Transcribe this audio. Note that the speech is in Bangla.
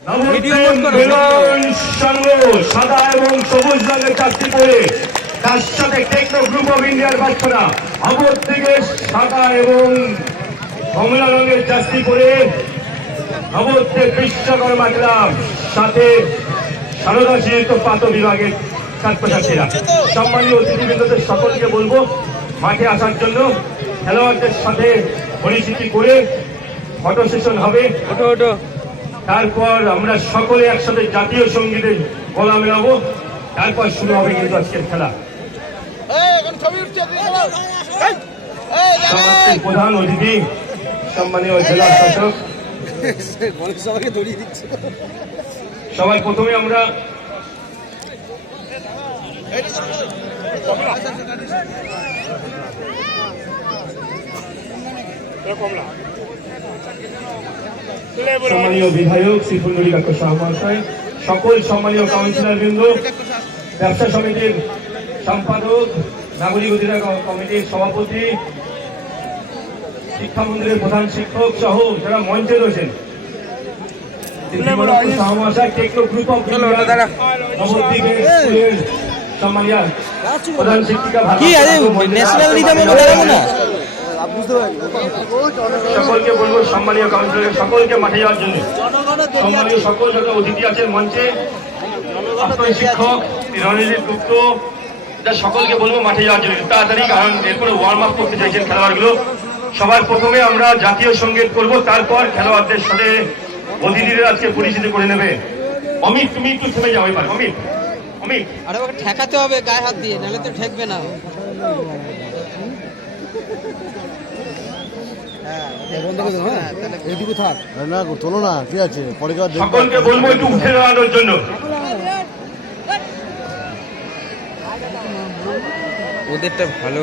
মিলন সংঘ সাদা এবং সবুজ রঙের চাকরি করে তার সাথে টেকনো গ্রুপ অফ ইন্ডিয়ার বাচ্চারা অপর থেকে সাদা এবং কমলা রঙের চাকরি করে নবদ্বীপ বিশ্বকর্মা ক্লাব সাথে সারদা শিল্প পাত বিভাগের ছাত্রছাত্রীরা সম্মানীয় অতিথিবৃন্দদের সকলকে বলবো মাঠে আসার জন্য খেলোয়াড়দের সাথে পরিচিতি করে ফটো সেশন হবে। তারপর আমরা সকলে একসাথে জাতীয় সঙ্গীতের গলা মেলাবো, তারপর শুরু হবে কিন্তু আজকের খেলা। সমাজের প্রধান অতিথি সম্মানীয় জেলা শাসক সবাই প্রথমে আমরা সম্মানীয় বিধায়ক শ্রী ফুলমণি কাকু শাহ মহাশয়, সকল সম্মানীয় কাউন্সিলর বৃন্দ, ব্যবসা সমিতির সম্পাদক, নাগরিক অধিকার কমিটির সভাপতি, শিক্ষামন্ত্রীর প্রধান শিক্ষক সহ যারা মঞ্চে রয়েছেন, শাহ মহাশয় টেকনো গ্রুপ অফ নবদ্বীপের স্কুলের সম্মানীয় প্রধান শিক্ষিকা সকলকে বলবো সম্মানীয় কাউন্সিলর সকলকে মাঠে যাওয়ার জন্য। সম্মানীয় সকল যত অতিথি আছেন মঞ্চে, আপনার শিক্ষক রণজিৎ গুপ্ত, সকলকে বলবো মাঠে যাওয়ার জন্য তাড়াতাড়ি, কারণ এরপরে ওয়ার্ম আপ করতে চাইছেন খেলোয়াড়গুলো। সবার প্রথমে আমরা জাতীয় সঙ্গীত করব, তারপর খেলোয়াড়দের সাথে অতিথিদের আজকে পরিচিতি করে নেবে। অমিত, তুমি একটু থেমে যাও এবার। অমিত, আরে ওকে ঠেকাতে হবে গায়ে হাত দিয়ে, নাহলে তো ঠেকবে না। তোলো না, কি আছে সকলকে বলবো একটু উঠে দাঁড়ানোর জন্য। ওদেরটা ভালো